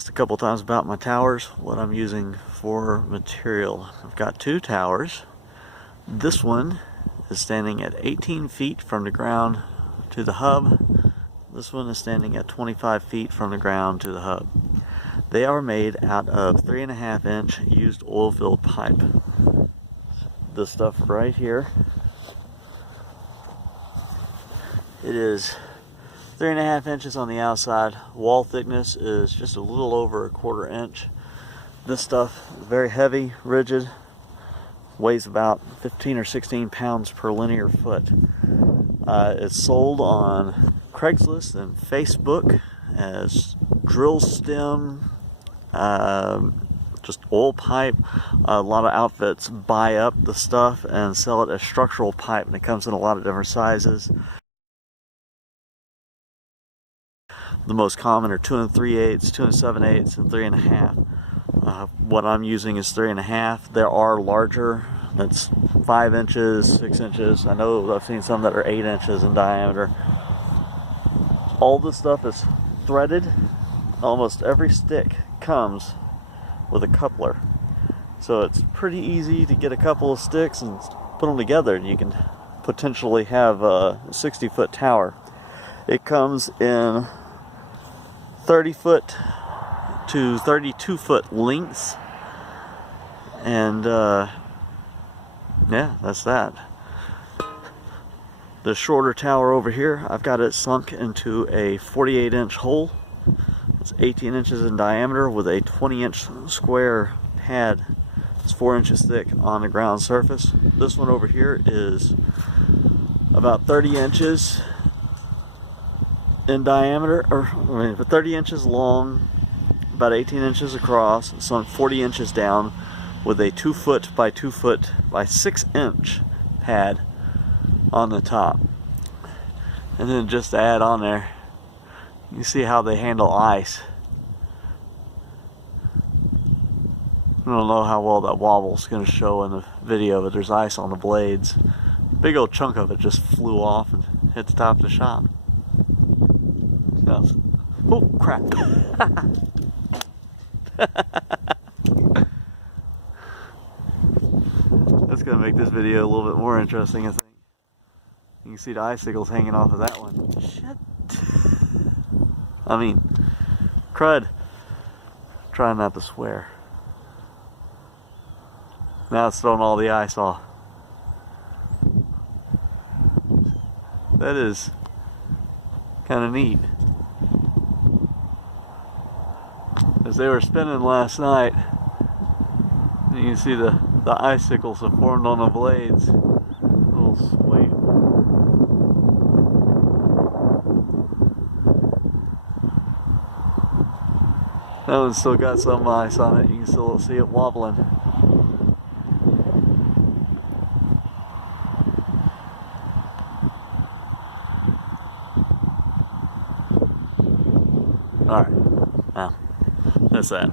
Just a couple times about my towers, what I'm using for material. I've got two towers. This one is standing at 18 feet from the ground to the hub. This one is standing at 25 feet from the ground to the hub. They are made out of 3.5 inch used oil-filled pipe. This stuff right here, it is 3.5 inches on the outside. Wall thickness is just a little over 1/4 inch. This stuff is very heavy, rigid, weighs about 15 or 16 pounds per linear foot. It's sold on Craigslist and Facebook as drill stem, just oil pipe. A lot of outfits buy up the stuff and sell it as structural pipe, and it comes in a lot of different sizes. The most common are 2 3/8, 2 7/8, and 3.5. What I'm using is 3.5. There are larger, that's 5 inches, 6 inches. I know I've seen some that are 8 inches in diameter. All this stuff is threaded. Almost every stick comes with a coupler. So it's pretty easy to get a couple of sticks and put them together, and you can potentially have a 60-foot tower. It comes in 30-foot to 32-foot lengths, and yeah, that's that. The shorter tower over here, I've got it sunk into a 48-inch hole. It's 18 inches in diameter with a 20-inch square pad. It's 4 inches thick on the ground surface. This one over here is about 30 inches in diameter, or 30 inches long, about 18 inches across, some 40 inches down, with a 2 foot by 2 foot by 6 inch pad on the top. And then just to add on there, you see how they handle ice. I don't know how well that wobble is going to show in the video, but there's ice on the blades. Big old chunk of it just flew off and hit the top of the shop. Oh crap. That's going to make this video a little bit more interesting, I think. You can see the icicles hanging off of that one. Shit. I mean, crud. Trying not to swear. Now it's throwing all the ice off. That is kind of neat. As they were spinning last night, you can see the icicles have formed on the blades. A little sweet. That one's still got some ice on it. You can still see it wobbling. Alright, now, that's that.